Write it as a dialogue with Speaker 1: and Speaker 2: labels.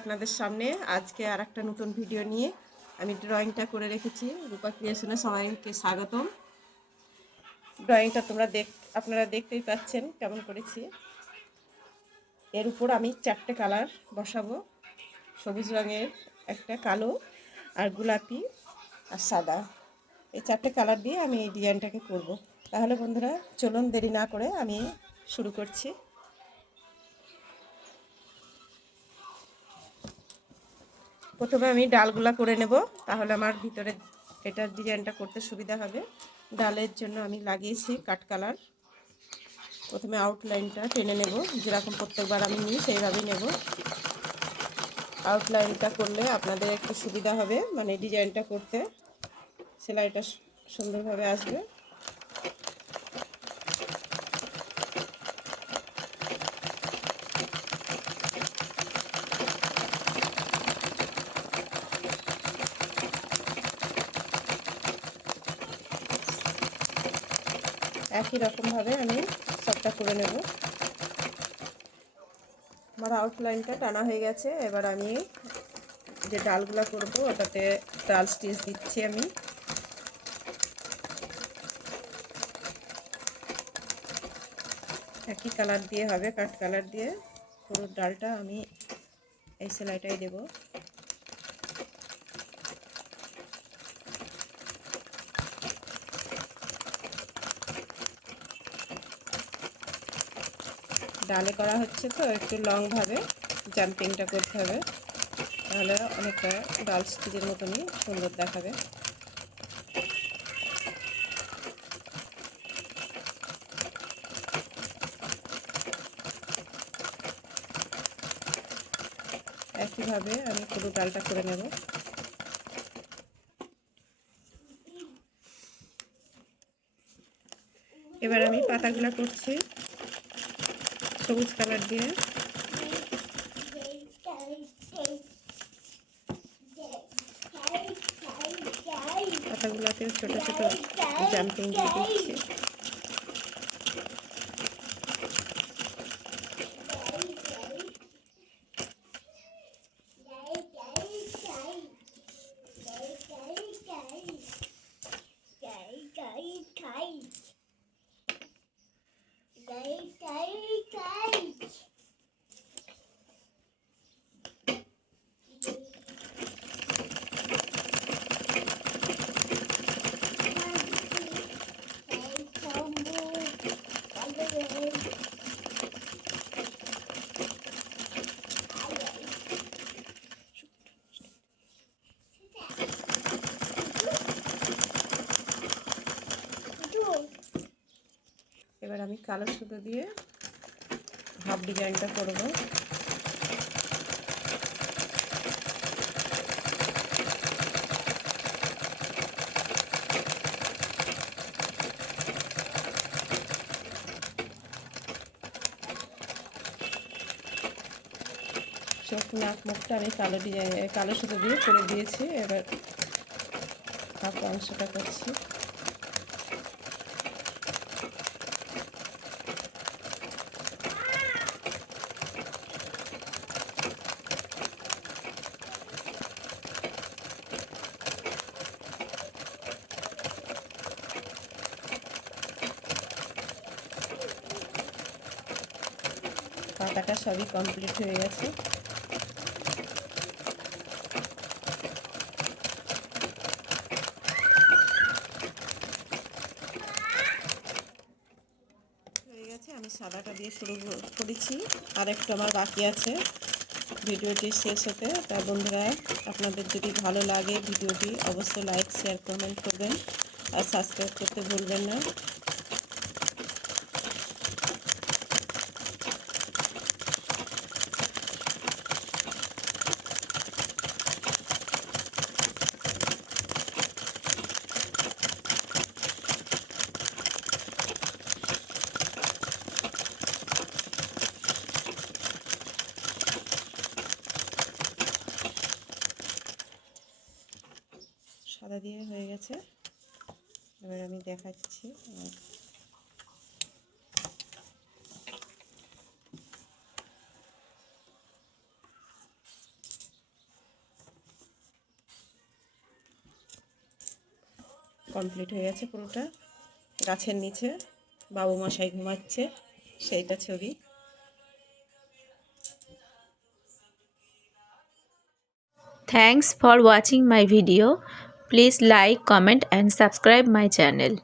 Speaker 1: আপনাদের সামনে আজকে আর একটা নতুন ভিডিও নিয়ে। আমি ড্রয়িংটা করে রেখেছি। রূপা ক্রিয়েশনে সবাইকে স্বাগতম। ড্রয়িংটা তোমরা দেখ, আপনারা দেখতেই পাচ্ছেন কেমন করেছি। এর উপর আমি চারটে কালার বসাবো। সবুজ রঙের একটা কালো আর গোলাপি আর সাদা। এই চারটে কালার দিয়ে আমি এই ডিজাইনটাকে করব। তাহলে বন্ধুরা, চলুন দেরি না করে আমি শুরু করছি। প্রথমে আমি ডালগুলা করে নেব, তাহলে আমার ভিতরে এটার ডিজাইনটা করতে সুবিধা হবে। ডালের জন্য আমি লাগিয়েছি কাট কালার। প্রথমে আউটলাইনটা টেনে নেব, যেরকম প্রত্যেকবার আমি নিই সেইভাবেই নেব। আউটলাইনটা করলে আপনাদের একটু সুবিধা হবে মানে ডিজাইনটা করতে। সেলাইটা সুন্দরভাবে আসবে। একই রকমভাবে আমি সবটা করে নেব। আমার আউটলাইনটা টানা হয়ে গেছে, এবার আমি যে ডালগুলো করব, ওটাতে ডাল স্টিচ দিচ্ছি আমি। একই কালার দিয়ে হবে কাট কালার দিয়ে পুরো ডালটা আমি এই সেলাইটাই দেবো। ডালে করা হচ্ছে তো, একটু লংভাবে জাম্পিংটা করতে হবে। তাহলে অনেকটা ডাল স্টিচের মতনই সুন্দর দেখাবে। একইভাবে আমি পুরো ডালটা করে নেব। এবার আমি পাতাগুলো করছি। সবুজ কালার দিয়ে। পাতাগুলোতে ছোট ছোট জাম্পিং দিয়ে দিচ্ছি। কালো সুতো দিয়ে হাফ ডিজাইনটা করব। চোখ নাক মুখটা আমি কালো ডিজাইন কালো সুতো দিয়ে করে দিয়েছি। এবার হাফ অংশটা করছি। পাতাটা সবই কমপ্লিট হয়ে গেছে। হয়ে গেছে, আমি সাদাটা দিয়ে শুরু করেছি। আর একটু আমার বাকি আছে। ভিডিওটি শেষ হতে, তা বন্ধুরা, আপনাদের যদি ভালো লাগে ভিডিওটি, অবশ্যই লাইক শেয়ার কমেন্ট করবেন। আর সাবস্ক্রাইব করতে ভুলবেন না। সাদা দিয়ে হয়ে গেছে। এবার আমি দেখাচ্ছি। কমপ্লিট হয়ে গেছে পুরোটা। গাছের নিচে বাবু মশাই ঘুমাচ্ছে, সেইটা ছবি।
Speaker 2: Thanks for watching my video Please like, comment and subscribe my channel.